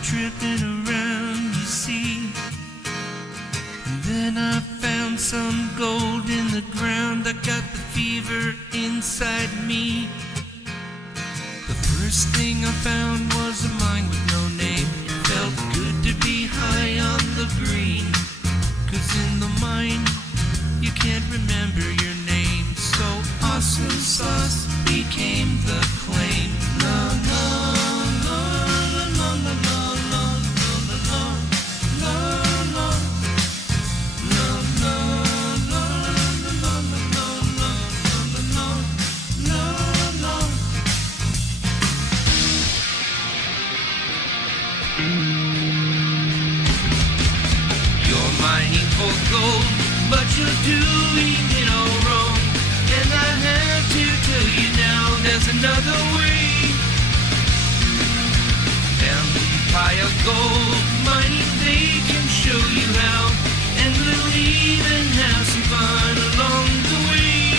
was tripping around, you see. And then I found some gold in the ground. I got the fever inside me. The first thing I found was a mine with no name. It felt good to be high on the green, 'cause in the mine you can't remember your name. So awesome sauce became the claim. La la la la la la la la la la la la la la. You're mining for gold, but you're doing it all wrong. And I have to tell you now, there's another way. Empire Gold Mining, they can show you how, and we'll even have some fun along the way.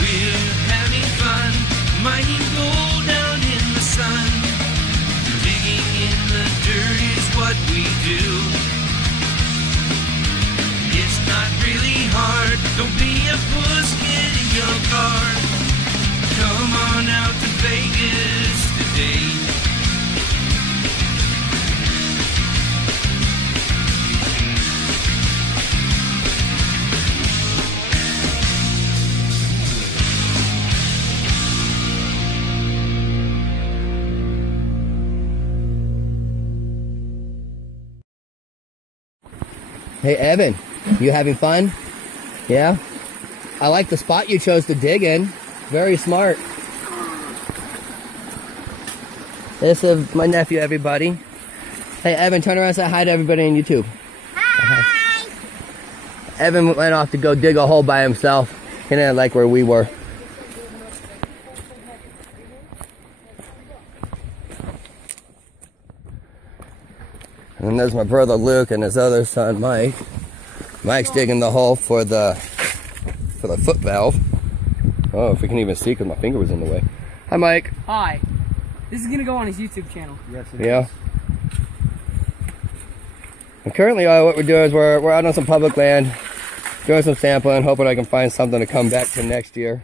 We're having fun mining gold out in the sun. Digging in the dirt is what we do. It's not really hard, don't be a puss, get in your car. Come on out to Vegas today. Hey Evan, you having fun? Yeah? I like the spot you chose to dig in. Very smart. This is my nephew, everybody. Hey Evan, turn around and say hi to everybody on YouTube. Hi! Evan went off to go dig a hole by himself. He didn't like where we were. And there's my brother Luke and his other son Mike. Mike's digging the hole for the foot valve. Oh, if we can even see because my finger was in the way. Hi Mike. Hi. This is gonna go on his YouTube channel. Yes, it is. And currently what we're doing is we're out on some public land, doing some sampling, hoping I can find something to come back to next year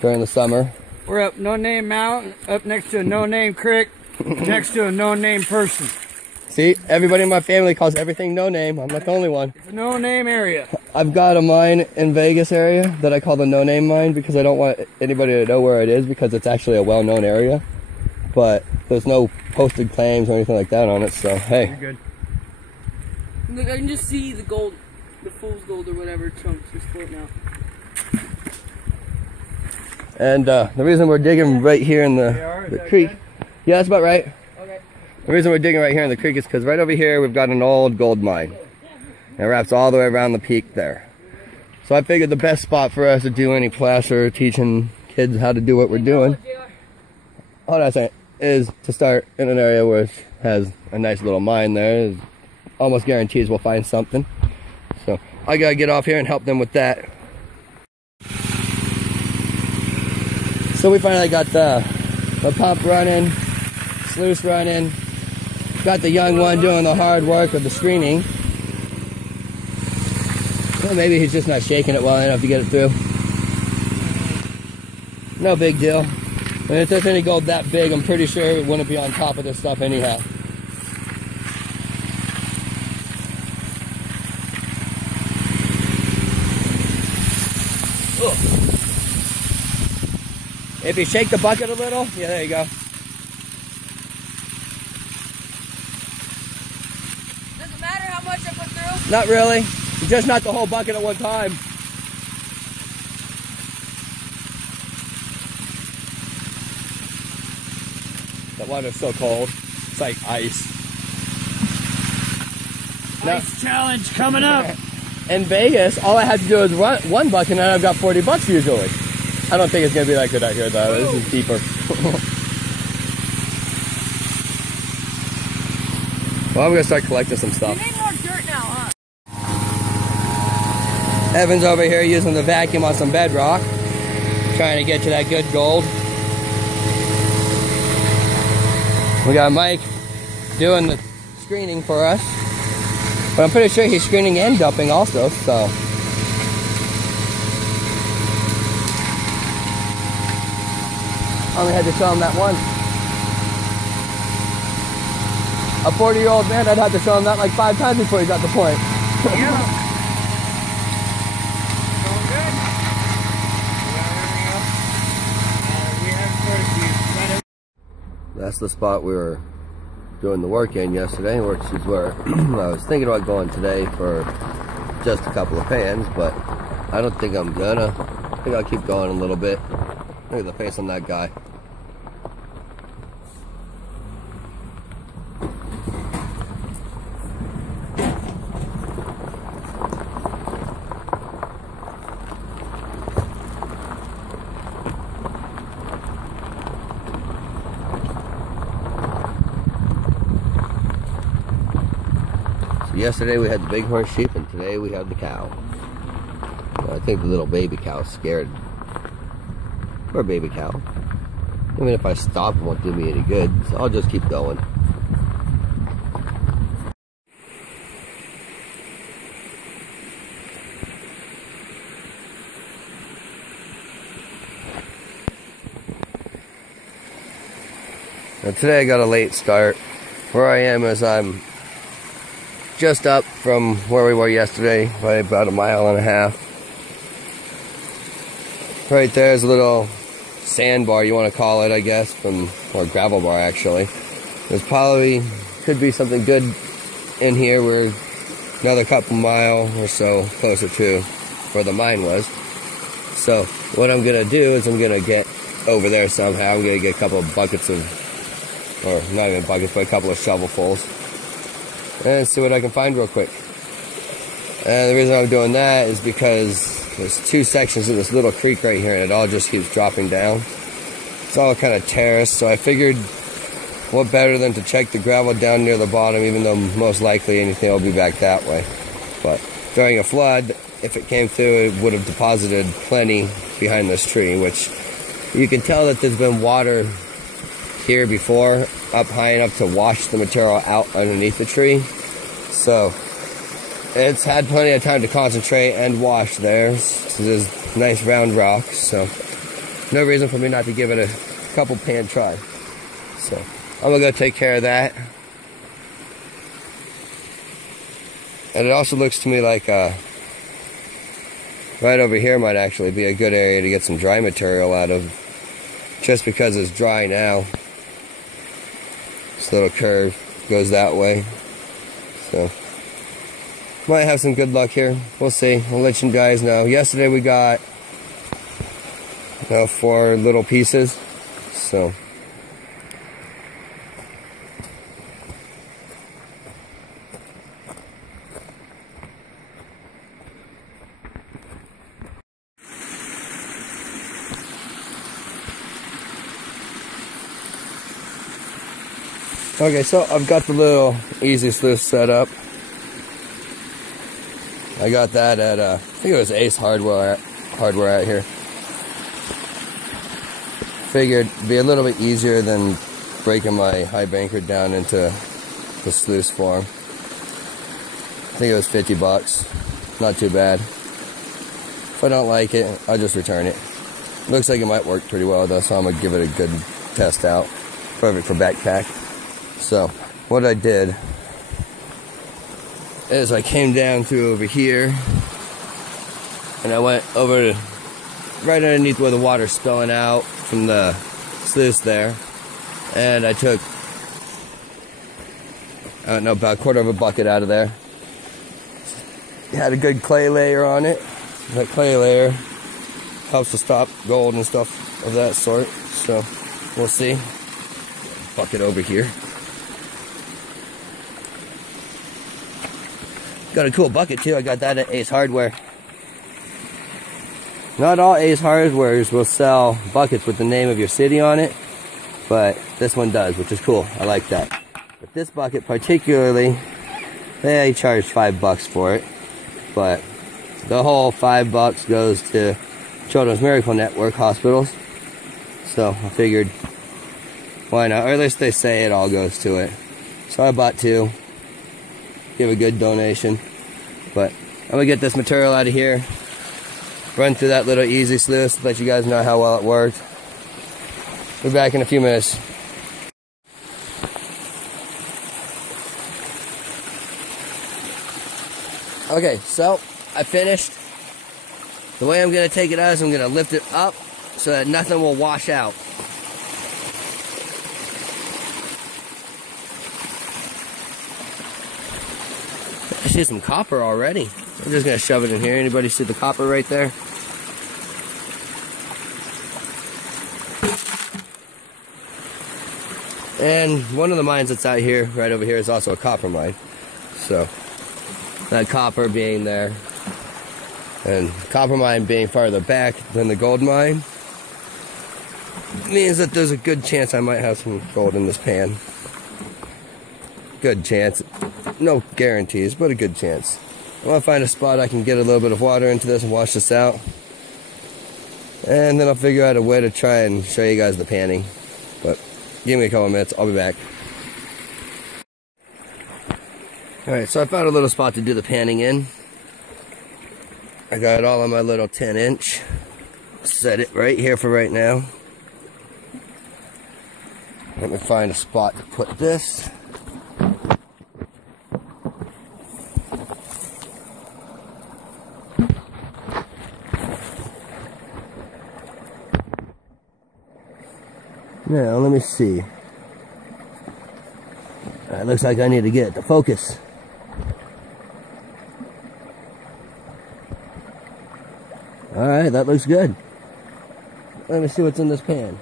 during the summer. We're up No Name Mountain, up next to a No Name Creek, next to a No Name person. See, everybody in my family calls everything No Name. I'm not the only one. It's a No Name area. I've got a mine in Vegas area that I call the No Name mine because I don't want anybody to know where it is because it's actually a well-known area. But there's no posted claims or anything like that on it, so hey. You're good. Look, I can just see the gold, the fool's gold or whatever chunks is floating out. And the reason we're digging right here in the creek. Good? Yeah, that's about right. Okay. The reason we're digging right here in the creek is because right over here we've got an old gold mine. And it wraps all the way around the peak there. So I figured the best spot for us to do any class or teaching kids how to do what we're doing, all I'm saying, is to start in an area where it has a nice little mine there. It almost guarantees we'll find something. So I gotta get off here and help them with that. So we finally got the pump running, sluice running, got the young one doing the hard work of the screening. Well, maybe he's just not shaking it well enough to get it through. No big deal. And if there's any gold that big, I'm pretty sure it wouldn't be on top of this stuff anyhow. Ugh. If you shake the bucket a little, yeah, there you go. Does it matter how much I put through? Not really. Just not the whole bucket at one time. That water's so cold. It's like ice. Ice challenge coming up. In Vegas, all I have to do is run one bucket and I've got $40 usually. I don't think it's going to be that good out here though. This is deeper. Well, I'm going to start collecting some stuff. You need more dirt now, huh? Evan's over here using the vacuum on some bedrock, trying to get to that good gold. We got Mike doing the screening for us. But I'm pretty sure he's screening and dumping also, so. Only had to show him that once. A 40-year-old man, I'd have to show him that like 5 times before he got the point. Yeah. That's the spot we were doing the work in yesterday, which is where I was thinking about going today for just a couple of pans, but I don't think I'm gonna. I think I'll keep going a little bit. Look at the face on that guy. Yesterday we had the bighorn sheep, and today we have the cow. I think the little baby cow's scared. Poor baby cow. Even if I stop, it won't do me any good, so I'll just keep going. Now today I got a late start. Where I am is I'm just up from where we were yesterday by about 1.5 miles. Right there's a little sandbar, you want to call it, I guess, or gravel bar actually. There's probably, could be something good in here. We're another couple mile or so closer to where the mine was. So what I'm gonna do is I'm gonna get over there somehow. I'm gonna get a couple of buckets of, or not even buckets, but a couple of shovelfuls, and see what I can find real quick. And the reason I'm doing that is because there's 2 sections of this little creek right here, and it all just keeps dropping down. It's all kind of terraced, so I figured what better than to check the gravel down near the bottom, even though most likely anything will be back that way. But during a flood, if it came through, it would have deposited plenty behind this tree, which you can tell that there's been water here before, up high enough to wash the material out underneath the tree. So it's had plenty of time to concentrate and wash there. This is nice round rock, so no reason for me not to give it a couple pan try. So I'm gonna go take care of that. And it also looks to me like right over here might actually be a good area to get some dry material out of, just because it's dry now. This little curve goes that way, so might have some good luck here. We'll see. I'll let you guys know. Yesterday we got 4 little pieces, so okay, so I've got the little easy sluice set up. I got that at, I think it was Ace Hardware out here. Figured it'd be a little bit easier than breaking my high banker down into the sluice form. I think it was $50. Not too bad. If I don't like it, I'll just return it. Looks like it might work pretty well though, so I'm gonna give it a good test out. Perfect for backpack. So what I did is I came down through over here, and I went over to right underneath where the water's spilling out from the sluice there, and I took, I don't know, about 1/4 of a bucket out of there. It had a good clay layer on it. That clay layer helps to stop gold and stuff of that sort, so we'll see. Bucket over here. Got a cool bucket too. I got that at Ace Hardware. Not all Ace Hardwares will sell buckets with the name of your city on it, but this one does, which is cool. I like that. But this bucket particularly, they charge $5 for it, but the whole $5 goes to Children's Miracle Network hospitals. So I figured, Why not? Or at least they say it all goes to it. So I bought 2. Give a good donation. But I'm gonna get this material out of here. Run through that little easy sluice, let you guys know how well it worked. We're back in a few minutes. Okay, so I finished. The way I'm gonna take it out is I'm gonna lift it up so that nothing will wash out. I see some copper already. I'm just gonna shove it in here. Anybody see the copper right there? And one of the mines that's out here, right over here, is also a copper mine. So, that copper being there, and copper mine being farther back than the gold mine, means that there's a good chance I might have some gold in this pan. Good chance. No guarantees, but a good chance. I want to find a spot I can get a little bit of water into this and wash this out. And then I'll figure out a way to try and show you guys the panning. But give me a couple minutes, I'll be back. Alright, so I found a little spot to do the panning in. I got it all on my little 10-inch. Set it right here for right now. Let me find a spot to put this. Now, let me see. It looks like I need to get it to focus. Alright, that looks good. Let me see what's in this pan.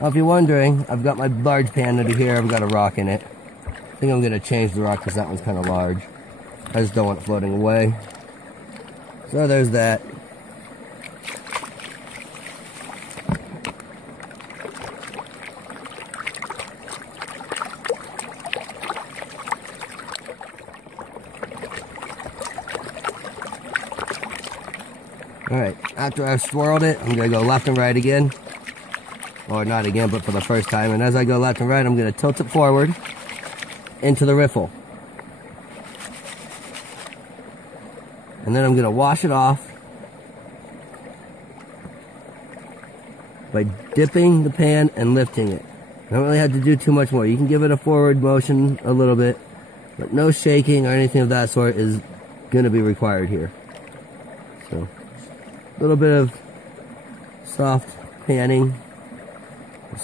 Now, if you're wondering, I've got my large pan under here. I've got a rock in it. I think I'm going to change the rock because that one's kind of large. I just don't want it floating away. So there's that. Alright, after I've swirled it, I'm going to go left and right again. Or not again, but for the first time. And as I go left and right, I'm going to tilt it forward into the riffle. And then I'm going to wash it off by dipping the pan and lifting it. I don't really have to do too much more. You can give it a forward motion a little bit, but no shaking or anything of that sort is going to be required here. So, a little bit of soft panning.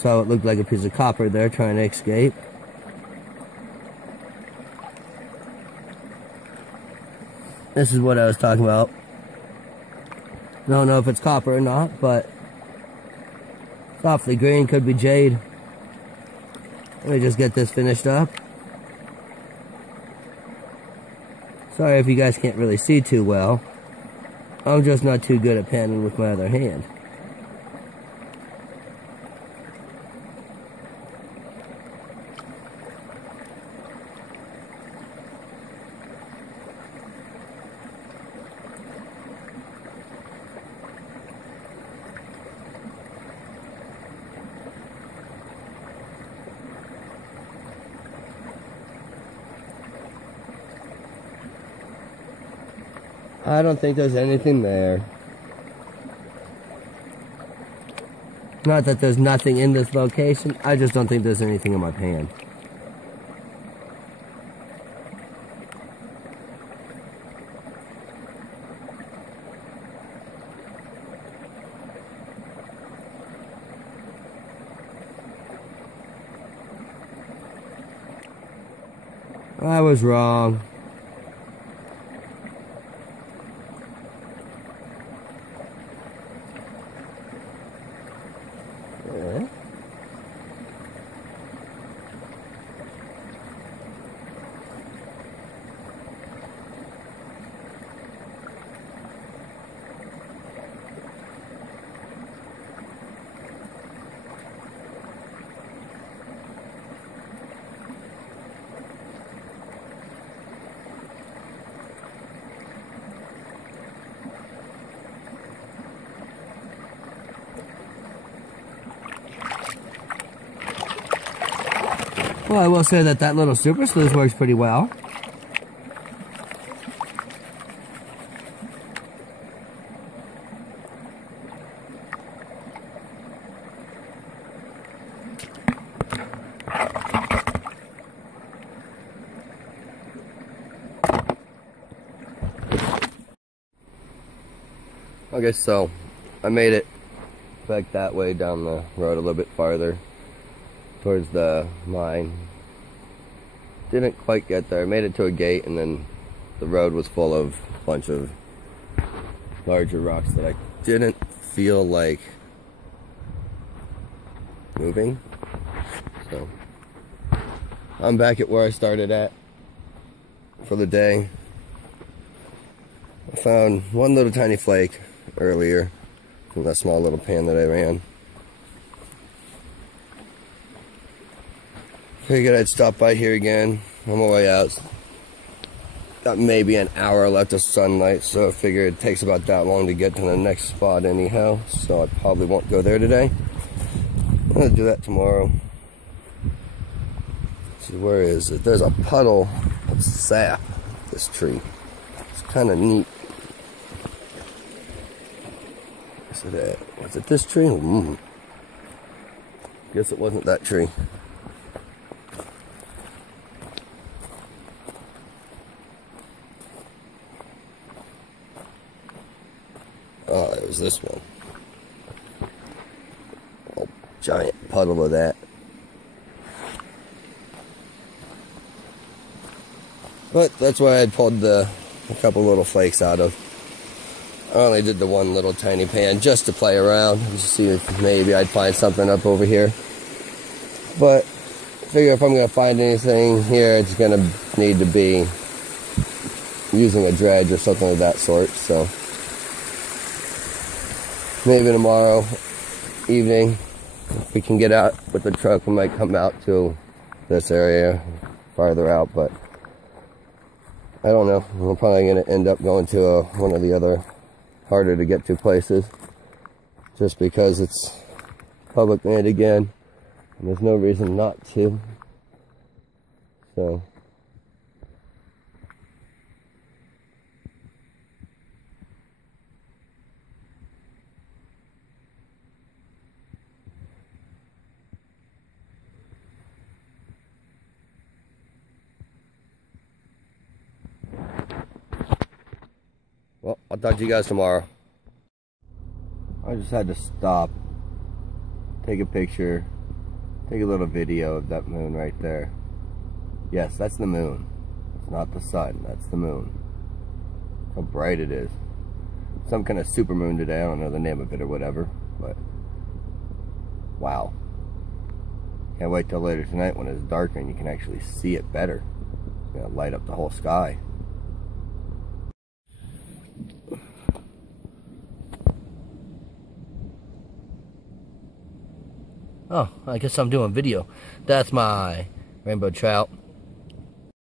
So it looked like a piece of copper there trying to escape. This is what I was talking about. I don't know if it's copper or not, but it's awfully green, could be jade. Let me just get this finished up. Sorry if you guys can't really see too well. I'm just not too good at panning with my other hand. I don't think there's anything there. Not that there's nothing in this location, I just don't think there's anything in my pan. I was wrong. Well, I will say that that little super sluice works pretty well. Okay, so I made it back that way down the road a little bit farther towards the mine. Didn't quite get there. I made it to a gate, and then the road was full of a bunch of larger rocks that I didn't feel like moving. So I'm back at where I started at for the day. I found one little tiny flake earlier from that small little pan that I ran. Figured I'd stop by here again on my way out. Got maybe an hour left of sunlight, so I figured it takes about that long to get to the next spot anyhow, so I probably won't go there today. I'm gonna do that tomorrow. Let's see, where is it? There's a puddle of sap, this tree. It's kind of neat. Was it this tree? Guess it wasn't that tree. Oh, it was this one. Oh, giant puddle of that. But that's why I pulled a couple little flakes out of. I only did the one little tiny pan just to play around and see if maybe I'd find something up over here. But I figure if I'm going to find anything here, it's going to need to be using a dredge or something of that sort. So maybe tomorrow evening, if we can get out with the truck, we might come out to this area farther out. But I don't know. I'm probably going to end up going to one of the other harder to get to places, just because it's public land again, and there's no reason not to. So well, I'll talk to you guys tomorrow. I just had to stop, take a picture, take a little video of that moon right there. Yes, that's the moon. It's not the sun, that's the moon. How bright it is. Some kind of super moon today, I don't know the name of it or whatever, but wow. Can't wait till later tonight when it's darker and you can actually see it better. It's gonna light up the whole sky. Oh, I guess I'm doing video. That's my rainbow trout.